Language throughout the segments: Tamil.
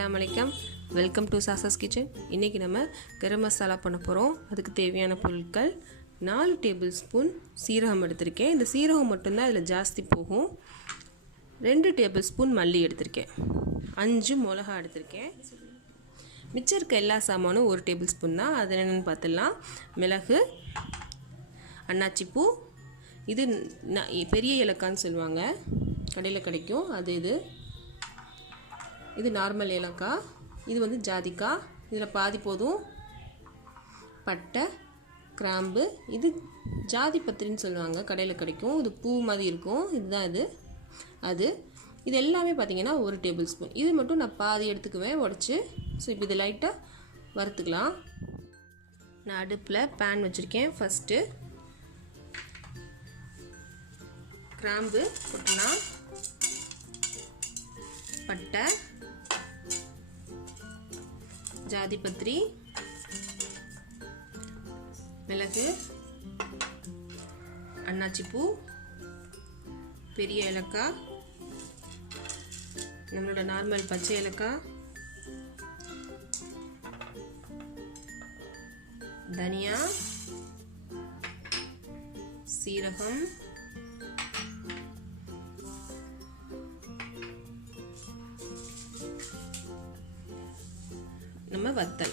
அஸ்ஸலாமு அலைக்கும். வெல்கம் டு சாசாஸ் கிச்சன். இன்றைக்கி நம்ம கரம் மசாலா பண்ண போகிறோம். அதுக்கு தேவையான பொருட்கள் 4 டேபிள் ஸ்பூன் சீரகம் எடுத்திருக்கேன். இந்த சீரகம் மட்டும்தான் இதில் ஜாஸ்தி போகும். 2 டேபிள் ஸ்பூன் மல்லி எடுத்திருக்கேன். 5 மிளகா எடுத்திருக்கேன். மிச்சம் இருக்க எல்லா சாமானும் 1 டேபிள் ஸ்பூன் தான். அது என்னென்னு பார்த்துடலாம். மிளகு, அன்னாச்சிப்பூ, இது பெரிய ஏலக்கான்னு சொல்லுவாங்க, கடையில் கிடைக்கும், அது இது நார்மல் ஏலக்காய், இது வந்து ஜாதிக்காய், இதில் பாதி போதும். பட்டை, கிராம்பு, இது ஜாதி பத்திரின்னு சொல்லுவாங்க, கடையில் கிடைக்கும், இது பூ மாதிரி இருக்கும், இதுதான் இது எல்லாமே பார்த்திங்கன்னா 1 டேபிள் ஸ்பூன். இது மட்டும் நான் பாதி எடுத்துக்குவேன் உடச்சி. ஸோ இப்போ இதை லைட்டாக வறுத்துக்கலாம். நான் அடுப்பில் பேன் வச்சுருக்கேன். ஃபஸ்ட்டு கிராம்பு போட்டுலாம், பட்டை, ஜாதிபத்திரி, மிளகு, அன்னாச்சிப்பூ, பெரிய ஏலக்காய், நம்மளோட நார்மல் பச்சை ஏலக்காய், தனியா, சீரகம், நம்ம வத்தல்,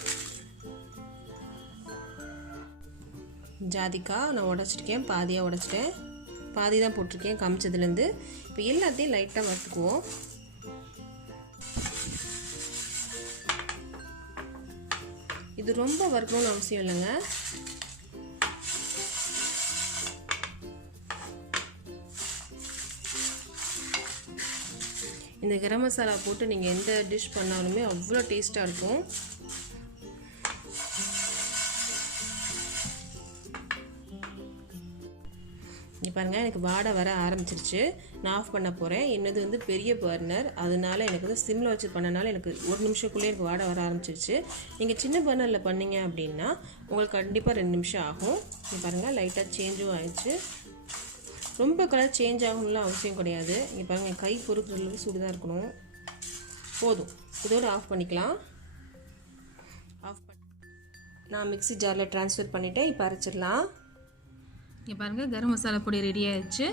ஜாதிக்காய் நான் உடச்சிருக்கேன், பாதியாக உடச்சிட்டேன், பாதி தான் போட்டிருக்கேன் காமிச்சதுலேருந்து. இப்போ எல்லாத்தையும் லைட்டாக வறுத்துக்குவோம். இது ரொம்ப வறுக்கணும்னு அவசியம் இல்லைங்க. இந்த கரம் மசாலா போட்டு நீங்கள் எந்த டிஷ் பண்ணாலுமே அவ்வளோ டேஸ்ட்டாக இருக்கும். இங்கே பாருங்கள், எனக்கு வாடை வர ஆரம்பிச்சிருச்சு. நான் ஆஃப் பண்ண போகிறேன். என்னது வந்து பெரிய பர்னர், அதனால எனக்கு வந்து சிம்மில் வச்சு பண்ணனால எனக்கு 1 நிமிஷத்துக்குள்ளே எனக்கு வாடை வர ஆரம்பிச்சிருச்சு. நீங்கள் சின்ன பர்னரில் பண்ணிங்க அப்படின்னா உங்களுக்கு கண்டிப்பாக 2 நிமிஷம் ஆகும். இங்கே பாருங்கள், லைட்டாக சேஞ்சும் ஆயிடுச்சு. ரொம்ப கலர் சேஞ்ச் ஆகணும்லாம் அவசியம் கிடையாது. இங்கே பாருங்கள், என் கை பொறுக்கிற அளவுக்கு சூடு தான் இருக்கணும். போதும், இதோடு ஆஃப் பண்ணிக்கலாம். நான் மிக்ஸி ஜாரில் ட்ரான்ஸ்ஃபர் பண்ணிவிட்டேன். இப்போ அரைச்சிடலாம். இங்கே பாருங்கள், கரம் மசாலா பொடி ரெடி ஆயிடுச்சு.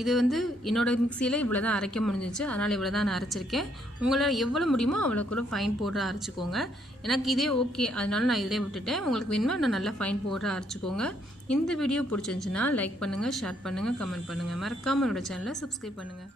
இது வந்து என்னோடய மிக்சியில் இவ்வளோ தான் அரைக்க முடிஞ்சிச்சு, அதனால் இவ்வளோ தான் நான் அரைச்சிருக்கேன். உங்களால் எவ்வளோ முடியுமோ அவ்வளோ கூட ஃபைன் பவுடராக அரைச்சிக்கோங்க. எனக்கு இதே ஓகே, அதனால நான் இதிலே விட்டுட்டேன். உங்களுக்கு வேணுமா நான் நல்லா ஃபைன் பவுடராக அரைச்சிக்கோங்க. இந்த வீடியோ பிடிச்சிருந்துச்சுன்னா லைக் பண்ணுங்கள், ஷேர் பண்ணுங்கள், கமெண்ட் பண்ணுங்கள். மறக்காமல் என்னோடய சேனலை சப்ஸ்கிரைப் பண்ணுங்கள்.